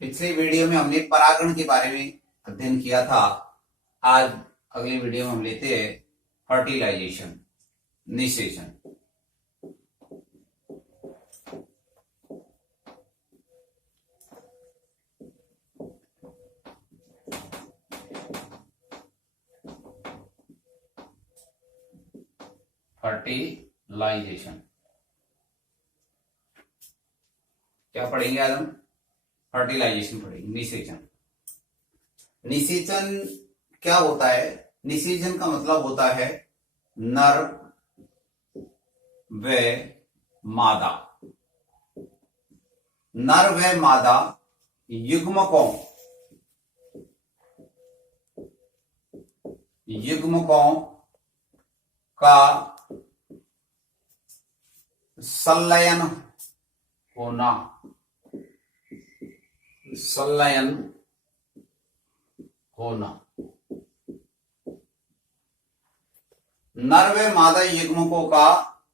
पिछले वीडियो में हमने परागण के बारे में अध्ययन किया था। आज अगले वीडियो में हम लेते हैं फर्टिलाइजेशन, निषेचन। फर्टिलाइजेशन क्या पढ़ेंगे आज हम? फर्टिलाइजेशन पढ़ेंगे, निषेचन। निषेचन क्या होता है? निषेचन का मतलब होता है नर व मादा। नर व मादा युग्मकों का संलयन होना। नर व मादा युग्मकों का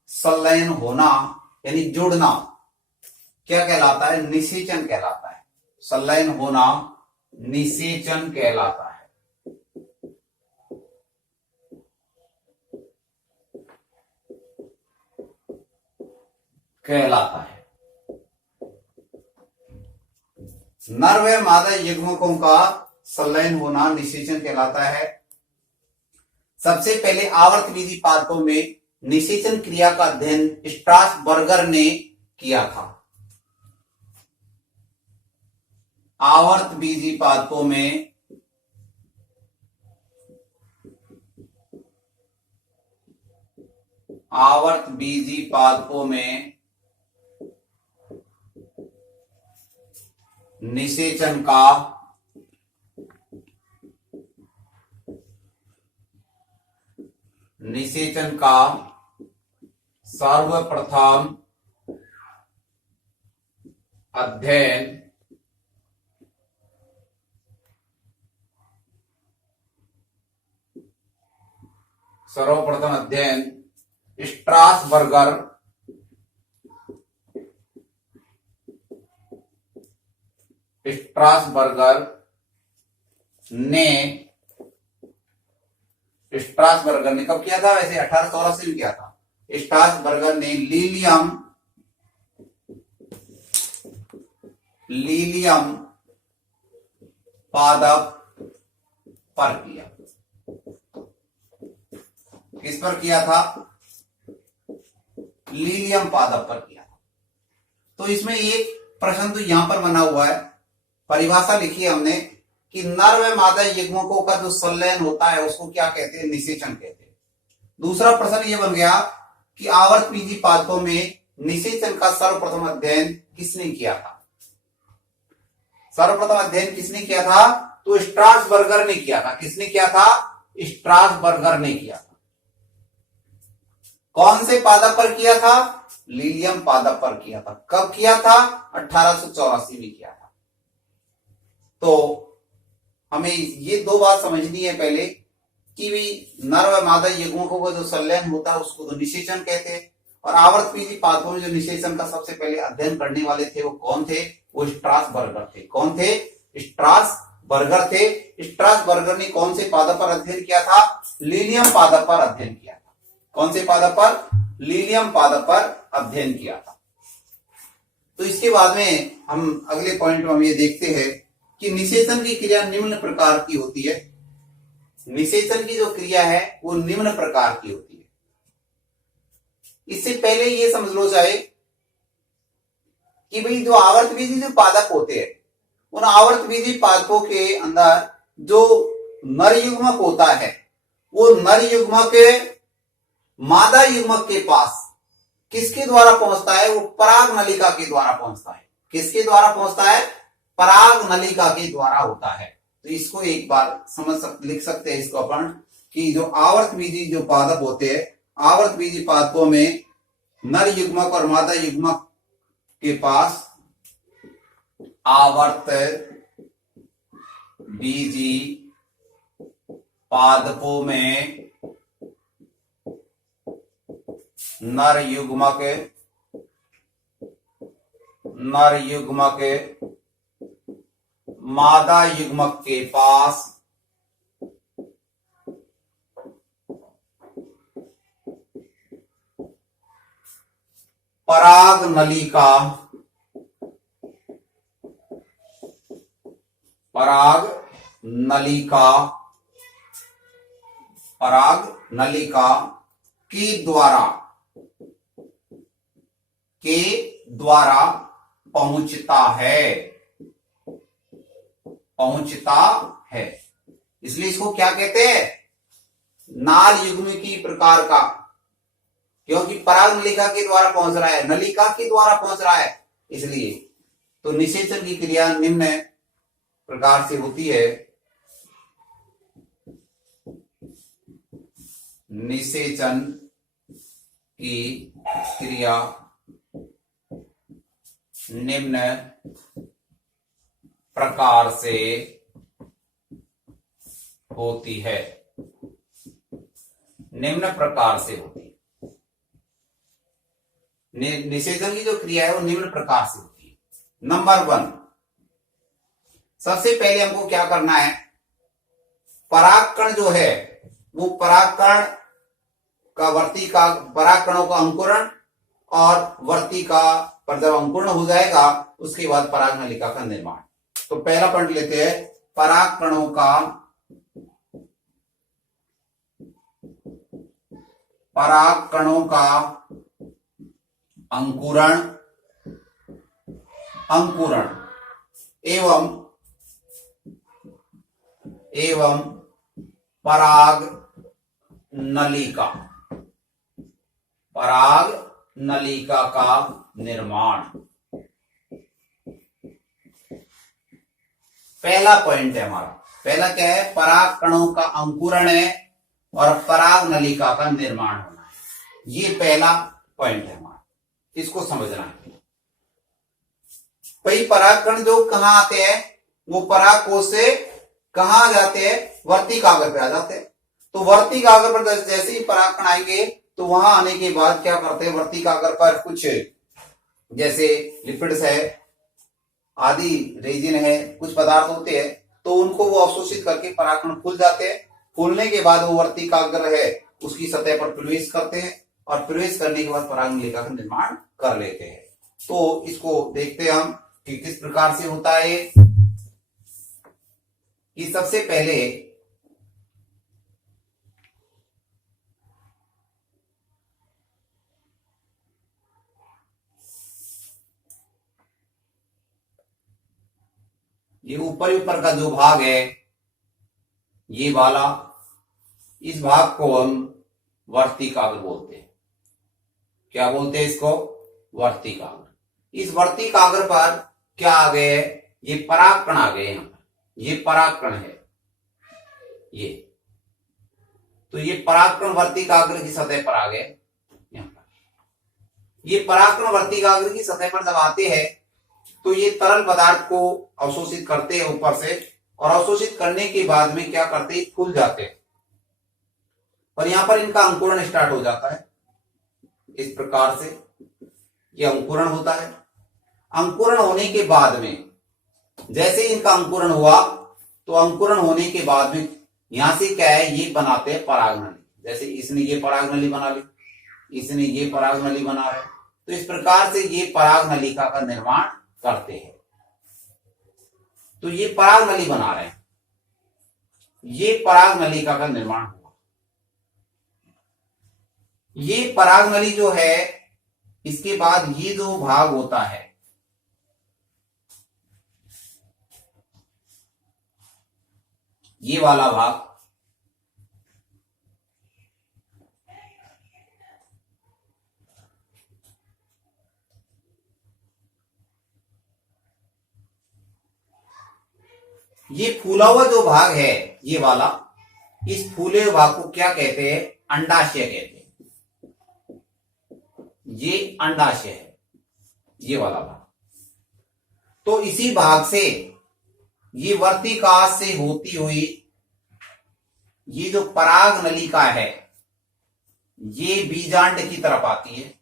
संलयन होना यानी जुड़ना क्या कहलाता है? निषेचन कहलाता है। संलयन होना निषेचन कहलाता है। नर व मादा युग्मकों का संलयन होना निषेचन कहलाता है। सबसे पहले आवर्तविधि पादपों में निषेचन क्रिया का अध्ययन स्ट्रासबर्गर ने किया था। आवर्तबीजी पादपों में निषेचन का सर्वप्रथम अध्ययन स्ट्रासबर्गर ने कब किया था? वैसे 1884 में किया था। स्ट्रासबर्गर ने लीलियम पादप पर किया। किस पर किया था? लीलियम पादप पर किया था। तो इसमें एक प्रश्न तो यहां पर बना हुआ है, परिभाषा लिखी है हमने कि नर व मादा युग्मकों का जो संलयन होता है उसको क्या कहते हैं? निषेचन कहते हैं। दूसरा प्रश्न ये बन गया कि आवर्तबीजी पादपों में निषेचन का सर्वप्रथम अध्ययन किसने किया था? सर्वप्रथम अध्ययन किसने किया था? तो स्ट्रासबर्गर ने किया था। किसने किया था? स्ट्रासबर्गर ने किया था। कौन से पादप पर किया था? लीलियम पादप पर किया था। कब किया था? 1884 में किया था। तो हमें ये दो बात समझनी है पहले कि भी नर व मादा युग्मकों का जो संलयन होता है उसको तो निषेचन कहते हैं, और आवर्तबीजी पादपों में जो निषेचन का सबसे पहले अध्ययन करने वाले थे वो कौन थे? वो स्ट्रासबर्गर थे। कौन थे? स्ट्रासबर्गर थे। स्ट्रासबर्गर ने कौन से पादप पर अध्ययन किया था? लीलियम पादप पर अध्ययन किया था। कौन से पादप पर? लीलियम पादप पर अध्ययन किया था। तो इसके बाद में हम अगले पॉइंट में हम ये देखते हैं कि निषेचन की क्रिया निम्न प्रकार की होती है। निषेचन की जो क्रिया है वो निम्न प्रकार की होती है। इससे पहले ये समझ लो चाहे कि भाई जो आवर्तबीजी जो पादप होते हैं उन आवर्तबीजी पादपों के अंदर जो नर युग्मक होता है वो नर युग्मक मादा युग्मक के पास किसके द्वारा पहुंचता है? वो पराग नलिका के द्वारा पहुंचता है। किसके द्वारा पहुंचता है? पराग नलिका के द्वारा होता है। तो इसको एक बार लिख सकते हैं इसको अपन कि जो आवर्तबीजी जो पादप होते हैं, आवर्तबीजी पादपों में नर युग्मक और मादा युग्मक के पास आवर्तबीजी पादपों में नर युग्मक मादा युग्मक के पास पराग नलिका पराग नलिका पराग नलिका के द्वारा पहुंचता है। इसलिए इसको क्या कहते हैं? नाल युग्मकी प्रकार का, क्योंकि पराग नलिका के द्वारा पहुंच रहा है, नलिका के द्वारा पहुंच रहा है, इसलिए। तो निषेचन की क्रिया निम्न प्रकार से होती है। निषेचन की क्रिया निम्न प्रकार से होती है। निम्न प्रकार से होती है। निषेचन की जो क्रिया है वो निम्न प्रकार से होती है। नंबर 1, सबसे पहले हमको क्या करना है? परागकण जो है वो परागकण का परागकणों का अंकुरण और वर्तिका पर जब अंकुरण हो जाएगा उसके बाद पराग नलिका का निर्माण। तो पहला पॉइंट लेते हैं, परागकणों का अंकुरण एवं पराग नलिका का निर्माण। पहला पॉइंट है हमारा। पहला क्या है? पराग कणों का अंकुरण है और पराग नलिका का निर्माण होना है। ये पहला पॉइंट है हमारा, इसको समझना है। भाई पराग कण जो कहां आते हैं? वो पराग कोश से कहां जाते हैं? वर्ती कागर पे आ जाते हैं। तो वर्ती कागर पर जैसे ही पराग कण आएंगे तो वहां आने के बाद क्या करते हैं? वर्ती कागर पर कुछ जैसे लिपिड्स है आदि, रेजिन है, कुछ पदार्थ होते हैं, तो उनको वो अवशोषित करके परागकण फूल जाते हैं। फूलने के बाद वो वर्ती कागर है उसकी सतह पर प्रवेश करते हैं और प्रवेश करने के बाद पराग नलिका का निर्माण कर लेते हैं। तो इसको देखते हैं हम कि किस प्रकार से होता है। कि सबसे पहले ये ऊपर का जो भाग है ये वाला, इस भाग को हम वर्ती कागर बोलते हैं। क्या बोलते हैं इसको? वर्ती कागर। इस वर्ती कागर पर क्या आ गए? ये परागकण आ गए। यहां पर ये परागकण है ये, तो ये परागकण वर्ती कागर की सतह पर आ गए। यहां पर ये परागकण वर्ती कागर की सतह पर जब आते हैं तो ये तरल पदार्थ को अवशोषित करते हैं ऊपर से, और अवशोषित करने के बाद में क्या करते हैं? फूल जाते हैं और यहां पर इनका अंकुरण स्टार्ट हो जाता है। इस प्रकार से ये अंकुरण होता है। अंकुरण होने के बाद में जैसे इनका अंकुरण हुआ तो अंकुरण होने के बाद में यहां से क्या है? ये बनाते हैं पराग नली। जैसे इसने ये पराग नली बना ली, इसने ये पराग नली बना रहे, तो इस प्रकार से ये पराग नलिका का निर्माण करते हैं। तो ये पराग नली बना रहे हैं, ये पराग नलिका का निर्माण हुआ। ये पराग नली जो है, इसके बाद ये जो भाग होता है ये वाला भाग, ये फूला हुआ जो भाग है ये वाला, इस फूले हुए भाग को क्या कहते हैं? अंडाशय कहते हैं। ये अंडाशय है, ये वाला भाग। तो इसी भाग से ये वर्तिकाश से होती हुई ये जो पराग नलिका है ये बीजांड की तरफ आती है।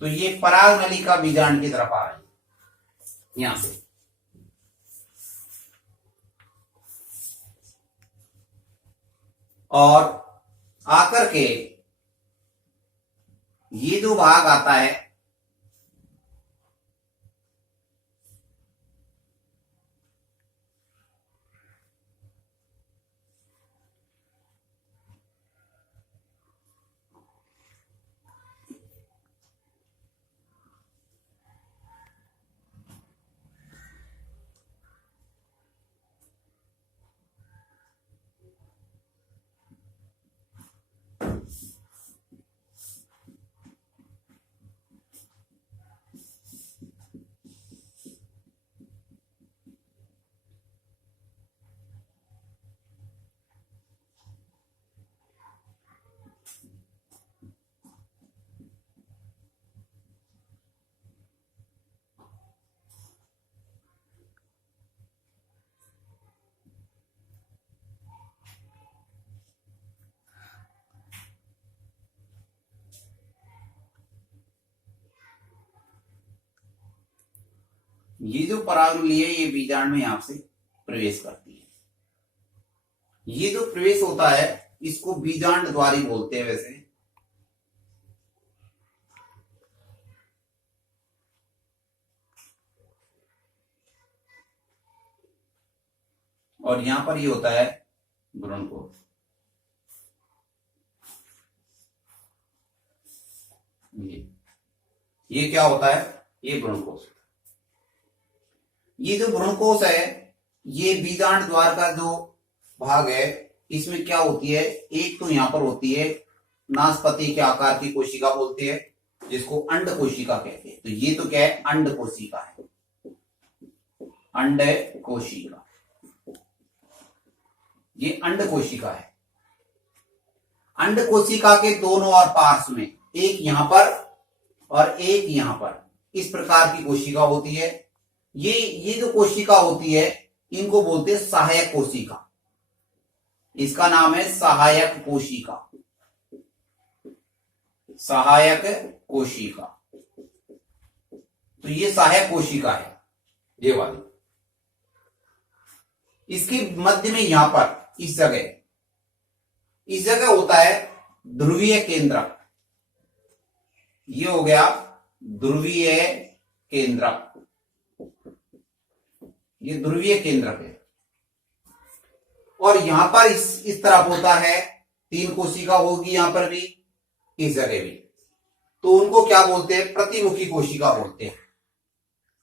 तो ये पराग नली का बीजांड की तरफ आ रही है यहां से, और आकर के ये जो भाग आता है ये जो परागनली है ये बीजांड में यहां से प्रवेश करती है। ये जो प्रवेश होता है इसको बीजांड द्वारी बोलते हैं वैसे, और यहां पर ये होता है भ्रूणकोश। ये क्या होता है, ये भ्रूणकोश। ये जो भ्रूणकोश है ये बीजांड द्वार का जो भाग है इसमें क्या होती है, एक तो यहां पर होती है नाशपति के आकार की कोशिका बोलते हैं जिसको अंड कोशिका कहते हैं। तो ये तो क्या है, अंड कोशिका है, अंड कोशिका, ये अंड कोशिका है। अंड कोशिका के दोनों और पार्श्व में, एक यहां पर और एक यहां पर, इस प्रकार की कोशिका होती है। ये जो कोशिका होती है इनको बोलते हैं सहायक कोशिका, इसका नाम है सहायक कोशिका, सहायक कोशिका। तो ये सहायक कोशिका है ये वाली। इसके मध्य में यहां पर इस जगह होता है ध्रुवीय केंद्रक। ये हो गया ध्रुवीय केंद्रक, ये ध्रुवीय केंद्रक है। और यहां पर इस तरफ होता है 3 कोशिका होगी यहां पर भी, इस जगह भी। तो उनको क्या बोलते हैं, प्रतिमुखी कोशिका बोलते हैं।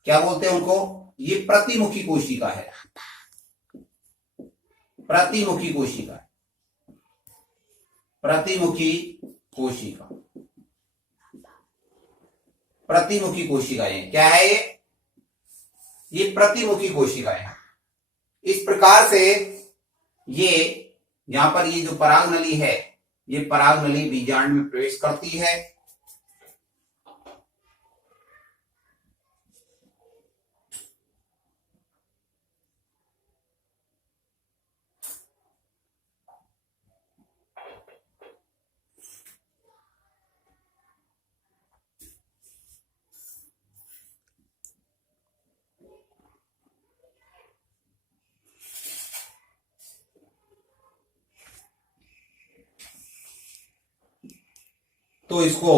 क्या बोलते हैं उनको, ये प्रतिमुखी कोशिका है, प्रतिमुखी कोशिका है, प्रतिमुखी कोशिका, प्रतिमुखी कोशिकाएं क्या है ये प्रतिमुखी कोशिकाएं हैं। इस प्रकार से ये यहां पर ये जो परागनली है ये परागनली बीजांड में प्रवेश करती है। तो इसको,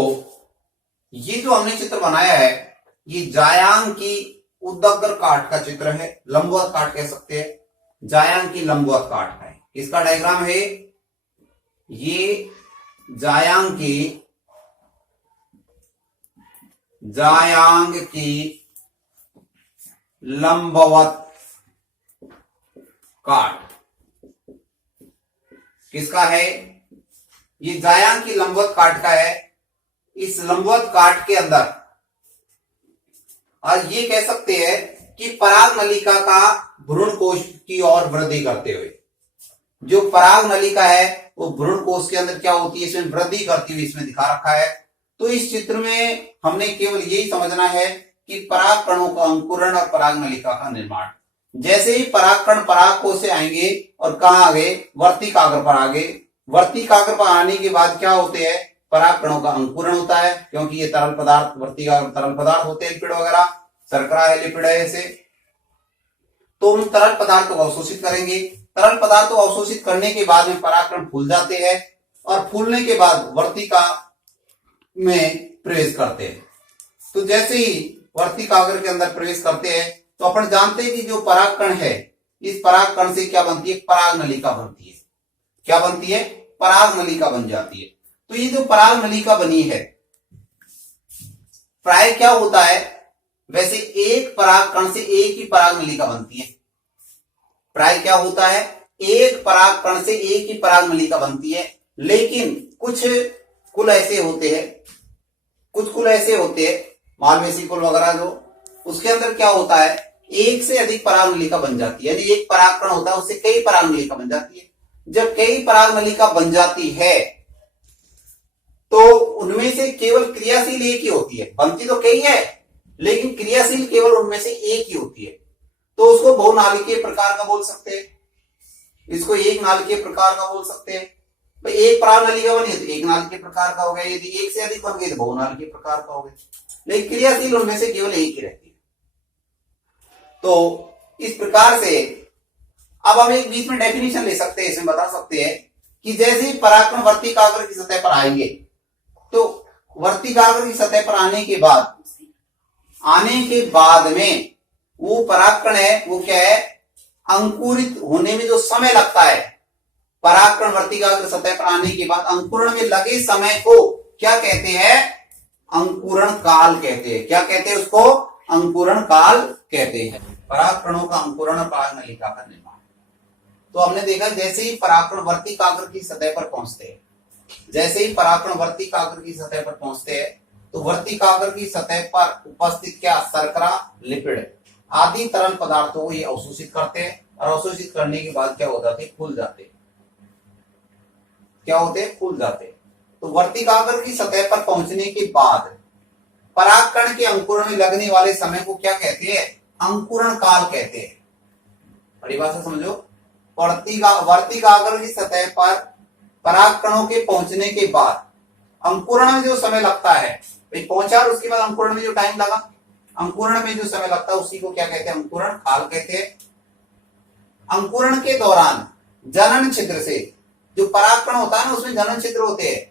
ये जो हमने चित्र बनाया है ये जायांग की उदग्र काट का चित्र है, लंबवत काट कह सकते हैं। जायांग की लंबवत काट का है, इसका डायग्राम है ये जायांग की लंबवत काट किसका है, ये जायांग की लंबवत काट का है। इस लंबवत काट के अंदर, और ये कह सकते हैं कि पराग नलिका का भ्रूण कोश की ओर वृद्धि करते हुए, जो पराग नलिका है वो भ्रूण कोश के अंदर क्या होती है, इसमें वृद्धि करती हुई इसमें दिखा रखा है। तो इस चित्र में हमने केवल यही समझना है कि पराग कणों का अंकुरण और पराग नलिका का निर्माण। जैसे ही पराग कण पराग कोश से आएंगे और कहां आ गए, वर्तिकाग्र पर आ गए। वर्तिकाग्र पर आने के बाद क्या होते हैं, परागकणों का अंकुरण होता है, क्योंकि ये तरल पदार्थ, वर्तिकाग्र तरल पदार्थ होते हैं, लिपिड वगैरह, शर्करा है, लिपिड है ऐसे। तो उन तरल पदार्थों को अवशोषित करेंगे। तरल पदार्थों को अवशोषित करने के बाद में परागकण फूल जाते हैं और फूलने के बाद वर्तिका में प्रवेश करते हैं। तो जैसे ही वर्तिकाग्र के अंदर प्रवेश करते हैं तो अपन जानते हैं कि जो परागकण है, इस परागकण से क्या बनती है, पराग नलिका बनती है। क्या बनती है, पराग नलिका बन जाती है। तो ये जो पराग नलिका बनी है, प्राय क्या होता है, वैसे एक परागकण से एक ही पराग नलिका बनती है। प्राय क्या होता है, एक परागकण से एक ही पराग नलिका बनती है। लेकिन कुछ कुल ऐसे होते हैं, मालवेसी कुल वगैरह जो, उसके अंदर क्या होता है, एक से अधिक पराग नलिका बन जाती है। यानी एक परागकण होता है, उससे कई पराग नलिका बन जाती है। जब कई पराग नलिका बन जाती है तो उनमें से केवल क्रियाशील एक ही होती है। बनती तो कई है लेकिन क्रियाशील केवल उनमें से एक ही होती है। तो उसको बहुनालिकीय प्रकार का बोल सकते हैं, इसको एक नालिकीय प्रकार का बोल सकते हैं। भाई एक पराग नलिका बनी तो एक नालिकीय प्रकार का हो गया, यदि एक से अधिक बन गई तो बहुनालिकीय प्रकार का हो गया, लेकिन क्रियाशील उनमें से केवल एक ही रहती है। तो इस प्रकार से अब हम एक बीच में डेफिनेशन ले सकते हैं, इसमें बता सकते हैं कि जैसे ही परागकण वर्तिकाग्र की सतह पर आएंगे तो वर्तिकाग्र की सतह पर आने के बाद में वो परागकण है, वो क्या है, अंकुरित होने में जो समय लगता है, परागकण वर्तिकाग्र सतह पर आने के बाद अंकुरण में लगे समय को क्या कहते हैं, अंकुरण काल कहते हैं। क्या कहते हैं उसको, अंकुरण काल कहते हैं। परागकणों का अंकुरण और पराग नलिका का निर्माण। तो हमने देखा जैसे ही परागकण वर्तिकाग्र की सतह पर पहुंचते हैं, तो वर्तिकाग्र की सतह पर उपस्थित क्या, शर्करा, लिपिड आदि तरल पदार्थों को ये अवशोषित करते हैं और अवशोषित करने के बाद क्या हो जाते हैं, फूल जाते हैं। तो वर्तिकाग्र की सतह पर पहुंचने के बाद परागकण के अंकुरण में लगने वाले समय को क्या कहते हैं, अंकुरण काल कहते हैं। बड़ी बात से समझो, वर्तिकाग्र की सतह पर परागकणों के पहुंचने के बाद अंकुरण में जो समय लगता है, भाई पहुंचा और उसके बाद अंकुरण में जो टाइम लगा, अंकुरण में जो समय लगता है उसी को क्या कहते हैं, अंकुरण काल कहते हैं। अंकुरण के दौरान जनन छिद्र से, जो परागकण होता है ना उसमें जनन छिद्र होते हैं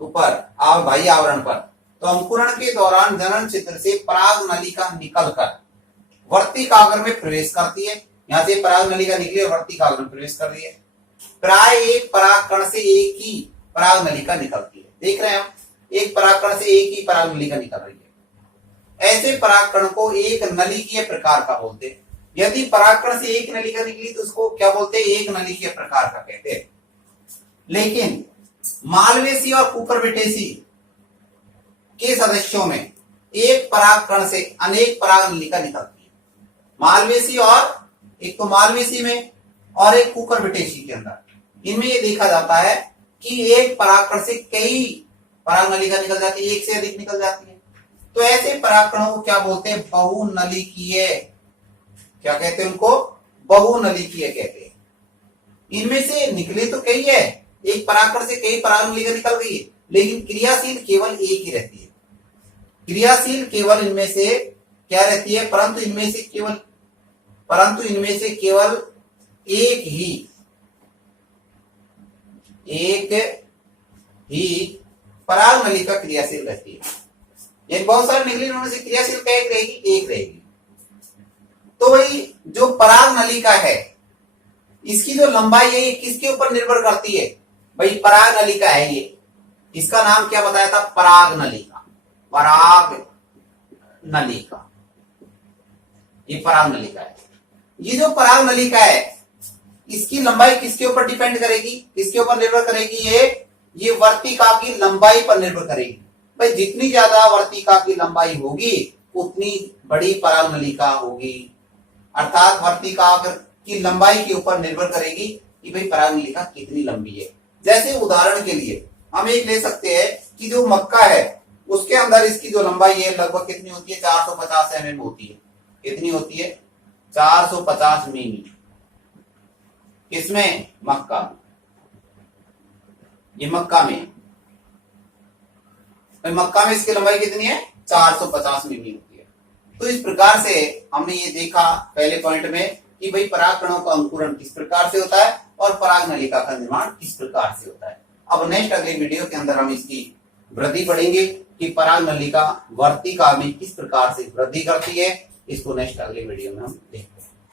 ऊपर बाह्य आवरण पर, तो अंकुरण के दौरान जनन छिद्र से पराग नलिका निकलकर वर्तिकाग्र में प्रवेश करती है। यहां से पराग नलिका निकली और वर्तिकाग्र में प्रवेश कर रही है। प्राय एक परागकण से एक ही पराग नलिका निकलती है। देख रहे हैं हम, एक परागकण से एक ही पराग नलिका निकल रही है। ऐसे परागकण को एक नलिकीय प्रकार का बोलते हैं। यदि परागकण से एक नलिका निकली तो उसको क्या बोलते हैं, एक नलिकीय प्रकार का कहते हैं। लेकिन मालवेसी और कुकुरबिटेसी के सदस्यों में एक परागकण से अनेक पराग नलिका निकलती है। मालवेसी और एक तो मालवेसी में और एक कुकुरबिटेसी के अंदर, इनमें ये देखा जाता है कि एक परागकण से कई पराग नलिका निकल जाती है, एक से अधिक निकल जाती है। तो ऐसे परागकणों को क्या बोलते हैं, बहुनलिकीय। क्या कहते हैं उनको, बहुनलिकीय कहते हैं। इनमें से निकले तो कई है, एक परागकण से कई पराग नलिका निकल गई है, लेकिन क्रियाशील केवल एक ही रहती है। क्रियाशील केवल इनमें से क्या रहती है, परंतु इनमें से केवल एक ही पराग नलिका क्रियाशील रहती है। यानी बहुत सारे निकली, उनमें से क्रियाशील का एक रहेगी। तो वही जो पराग नलिका है, इसकी जो लंबाई है ये किसके ऊपर निर्भर करती है, भाई पराग नलिका है ये, इसका नाम क्या बताया था, पराग नलिका। ये पराग नलिका है। ये जो पराग नलिका है इसकी लंबाई किसके ऊपर डिपेंड करेगी, किसके ऊपर निर्भर करेगी, ये वर्तिका की लंबाई पर निर्भर करेगी। भाई जितनी ज्यादा वर्तिका की लंबाई होगी उतनी बड़ी पराग नलिका होगी। अर्थात वर्तिका की लंबाई के ऊपर निर्भर करेगी कि भाई पराग नलिका कितनी लंबी है। जैसे उदाहरण के लिए हम एक ले सकते हैं कि जो मक्का है उसके अंदर इसकी जो लंबाई है लगभग कितनी होती है, 450 mm होती है। कितनी होती है, 450 मिमी। इसमें मक्का, ये मक्का में भाई मक्का में इसकी लंबाई कितनी है, 450 मिमी होती है। तो इस प्रकार से हमने ये देखा पहले पॉइंट में कि भाई परागकणों का अंकुरण किस प्रकार से होता है और पराग नलिका का निर्माण किस प्रकार से होता है। अब नेक्स्ट अगले वीडियो के अंदर हम इसकी वृद्धि पढ़ेंगे कि पराग नलिका वर्तिका में किस प्रकार से वृद्धि करती है। इसको नेक्स्ट अगले वीडियो में हम देखते हैं।